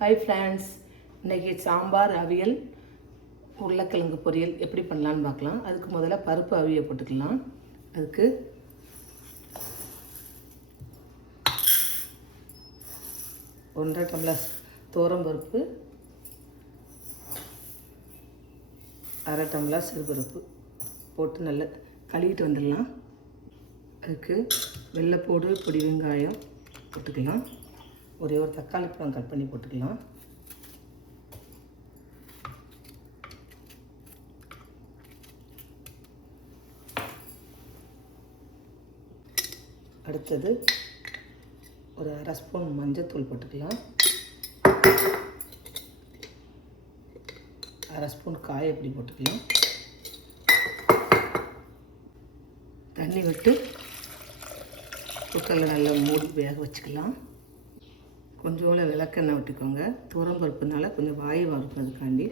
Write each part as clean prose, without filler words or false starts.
Hi friends, இன்றைக்கி சாம்பார், அவியல், உருளைக்கிழங்கு பொரியல் எப்படி பண்ணலான்னு பார்க்கலாம். அதுக்கு முதல்ல பருப்பு அவிய போட்டுக்கலாம். அதுக்கு ஒன்றரை டம்ளர் துவரம்பருப்பு, அரை டம்ளர் சிறுபருப்பு போட்டு நல்லா கழுவிட்டு வந்துடலாம். அதுக்கு வெள்ளைப்பூடு, பொடி வெங்காயம் போட்டுக்கலாம். ஒரே ஒரு தக்காளி பழம் கட் பண்ணி போட்டுக்கலாம். அடுத்தது ஒரு அரை ஸ்பூன் மஞ்சத்தூள் போட்டுக்கலாம். அரை ஸ்பூன் காயப்பொடி போட்டுக்கலாம். தண்ணி விட்டு குக்கரில் நல்லா மூடி வேக வச்சுக்கலாம். கொஞ்சோண்டு விளக்கெண்ணெய் விட்டுக்கோங்க. துவரம்பருப்புனால கொஞ்சம் வாயுவாக இருக்கும், அதுக்காண்டி.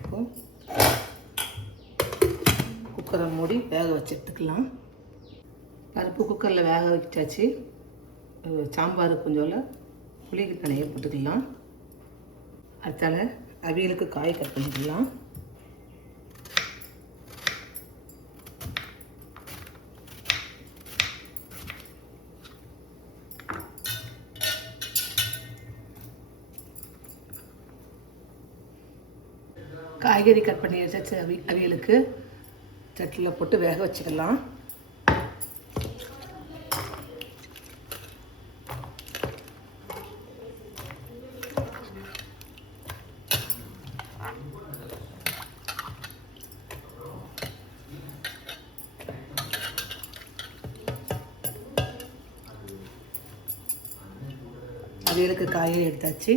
இப்போ குக்கரை மூடி வேக வச்சு எடுத்துக்கலாம். பருப்பு குக்கரில் வேக வச்சாச்சு. சாம்பாருக்கு கொஞ்சோண்டு புளி தண்ணியை போட்டுக்கலாம். அடுத்தால அவியலுக்கு காய் கட் பண்ணிக்கலாம். காய்கறி கட் பண்ணி வச்சு அவியலுக்கு சட்டியில் போட்டு வேக வச்சுக்கலாம். அவியலுக்கு காய்கறி எடுத்தாச்சு.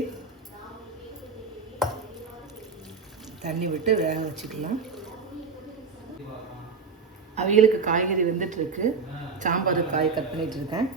தண்ணி விட்டு வேக வச்சுக்கலாம். அவியலுக்கு காய்கறி வெந்துட்டுருக்கு. சாம்பாருக்கு காய் கட் பண்ணிகிட்டு இருக்கேன்.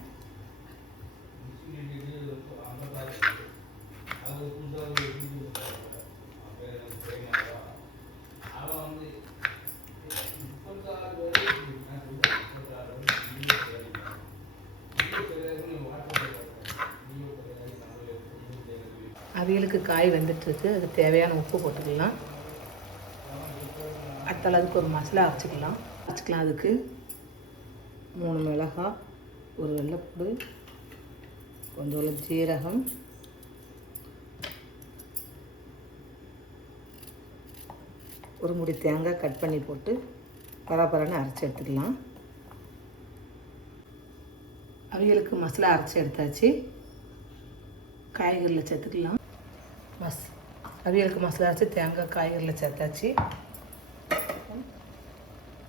அவியலுக்கு காய் வெந்துட்டுருக்கு. அதுக்கு தேவையான உப்பு போட்டுக்கலாம். அடுத்தால அதுக்கு ஒரு மசாலா அரைச்சிக்கலாம். அதுக்கு 3 மிளகாய், ஒரு வெள்ளைப்பூடு, கொஞ்சோண்டு ஜீரகம், ஒரு முடி தேங்காய் கட் பண்ணி போட்டு பரபரன்னு அரைச்சி எடுத்துக்கலாம். அவியலுக்கு மசாலா அரைச்சி எடுத்தாச்சு. காய்கறியில் சேர்த்துக்கலாம். அவியலுக்கு மசாலா அரைச்சி தேங்காய் காய்கறியில் சேர்த்தாச்சு.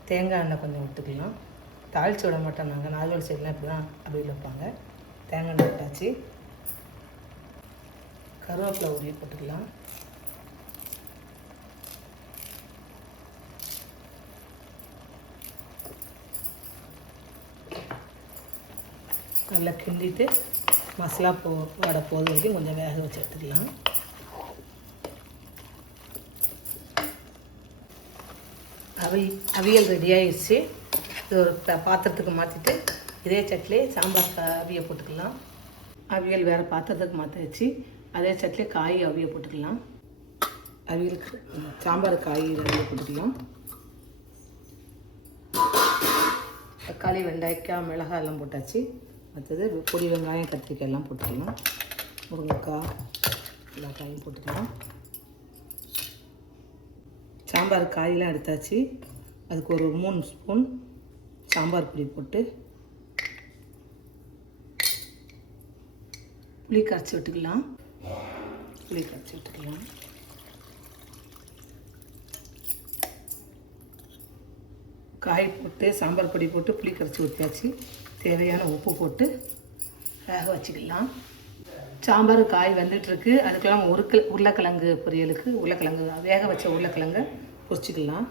தேங்காய் எண்ணெய் கொஞ்சம் விட்டுக்கலாம். தாளித்து விட மாட்டோம் நாங்கள். நார்மல் சைட்லாம் இப்படி தான் அவியல் வைப்பாங்க. தேங்காய் எண்ணெய் விட்டாச்சு. கருவேப்பிலை உருவி போட்டுக்கலாம். நல்லா கிண்டிட்டு மசாலா வடை போது வரைக்கும் கொஞ்சம் வேக வச்சு எடுத்துக்கலாம். அவியல் ரெடி ஆகிடுச்சு. இது ஒரு பாத்திரத்துக்கு மாற்றிட்டு இதே சட்டிலே சாம்பார் அவிய போட்டுக்கலாம். அவியல் வேறு பாத்திரத்துக்கு மாற்றிச்சு. அதே சட்டிலே காய் அவிய போட்டுக்கலாம். அவியலுக்கு சாம்பார் காய் அவிய போட்டுக்கலாம். தக்காளி, வெண்டைக்காய், மிளகாய் எல்லாம் போட்டாச்சு. அடுத்தது பொடி வெங்காயம், கத்திரிக்காய் எல்லாம் போட்டுக்கலாம். முருங்கைக்காய் எல்லா காயும் போட்டுக்கலாம். சாம்பார் காயெலாம் எடுத்தாச்சு. அதுக்கு ஒரு 3 ஸ்பூன் சாம்பார் பொடி போட்டு புளி கரைச்சி விட்டுக்கலாம். காய் போட்டு சாம்பார் பொடி போட்டு புளி கரைச்சி ஊற்றியாச்சு. தேவையான உப்பு போட்டு வேக வச்சுக்கலாம். சாம்பார் காய் வந்துட்டுருக்கு. அதுக்கெல்லாம் உருளைக்கிழங்கு பொரியலுக்கு வேக வச்ச உருளைக்கிழங்கு பொரிச்சிக்கலாம்.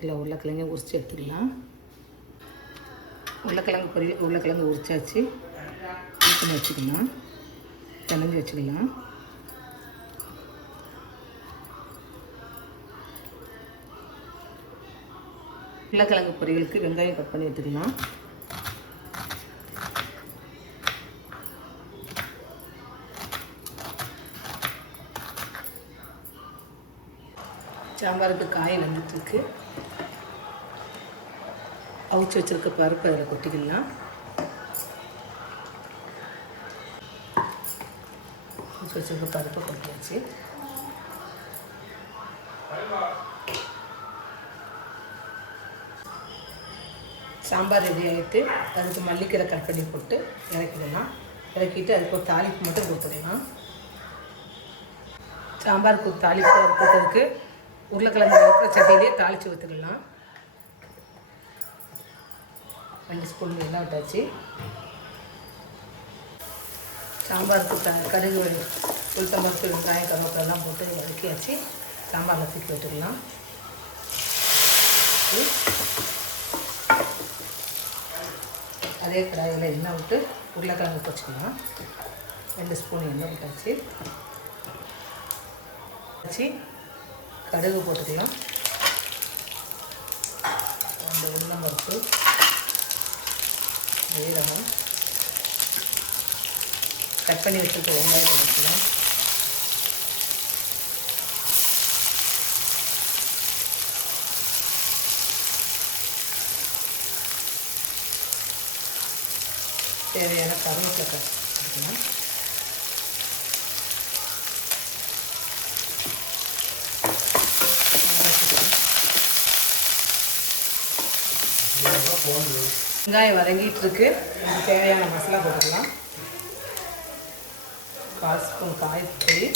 இல்லை, உருளைக்கிழங்கு உரிச்சு எடுத்துக்கலாம். உருளைக்கிழங்கு உரிச்சாச்சு. பண்ணி வச்சுக்கலாம். பிணைஞ்சி வச்சுக்கலாம். உருளைக்கிழங்கு பொரியலுக்கு வெங்காயம் கட் பண்ணி எடுத்துக்கலாம். சாம்பாருக்கு காய் வந்துட்டுருக்கு. அவிச்சு வச்சுருக்க பருப்பு அதில் கொட்டிக்கலாம். அவிச்சு வச்சுருக்க பருப்பை கொட்டியாச்சு. சாம்பார் ரெடி ஆகிட்டு அதுக்கு மல்லிக்கீரை கட் பண்ணி போட்டு இறக்கிடலாம். இறக்கிட்டு அதுக்கு ஒரு தாளிப்பு மட்டும் கொடுத்துடலாம். சாம்பாருக்கு ஒரு தாளிப்பு கொடுத்ததுக்கு உருளைக்கிழங்கு வறுக்கிற சட்டியிலே தாளித்து ஊற்றிக்கலாம். 2 ஸ்பூன் எண்ணெய் விட்டாச்சு. சாம்பாருக்கு கடுகு உளுத்தம்பருப்பு வெங்காயம் கருவேப்பிலாம் போட்டு வதக்கியாச்சு. சாம்பாரில் தூக்கி விட்டுக்கலாம். அதே கடாயில் எண்ணெய் விட்டு உருளைக்கிழங்கு வச்சுக்கலாம். 2 ஸ்பூன் எண்ணெய் விட்டாச்சு. வச்சு கடுகு போட்டுக்கலாம். 2 உளுந்தம்பருப்பு, ஜீரகம், கட் பண்ணி வச்சுருக்க வெங்காயத்தை வச்சுக்கலாம். தேவையான கருவேப்பிலை எடுத்துக்கலாம். வெங்காயம் வதங்கிட்டு இருக்கு. இதுக்கு தேவையான மசாலா போட்டுக்கலாம். 1/4 ஸ்பூன் காய்ப்பொடி,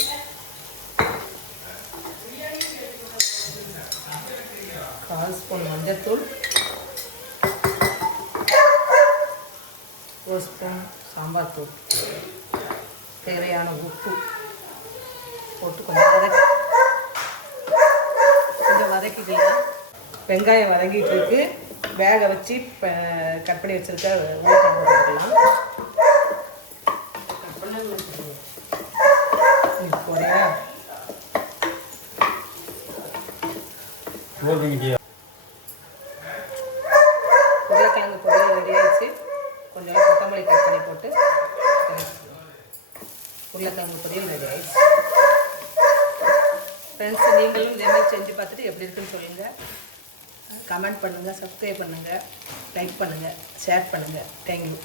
1/4 ஸ்பூன் மஞ்சள்தூள், 1 ஸ்பூன் சாம்பார் தூள், தேவையான உப்பு போட்டு கொஞ்சம் வதக்கிக்கலாம். வெங்காயம் வதங்கிட்டு இருக்கு. வேக வச்சு கட் பண்ணி வச்சுருக்க உருளைக்கிழங்கு போட்டுக்கலாம். போறியா? உருளைக்கிழங்கு பொரியல் ரெடி ஆகிடுச்சு. கொஞ்சம் கொத்தமல்லி கட் பண்ணி போட்டு உருளைக்கிழங்கு பொரியல் ரெடி ஆகிடுச்சு. ஃப்ரெண்ட்ஸ், நீங்களும் இதேமாதிரி செஞ்சு பார்த்துட்டு எப்படி இருக்குன்னு சொல்லுங்கள். கமெண்ட் பண்ணுங்கள், சப்ஸ்கிரைப் பண்ணுங்கள், லைக் பண்ணுங்கள், ஷேர் பண்ணுங்கள். தேங்க்யூ.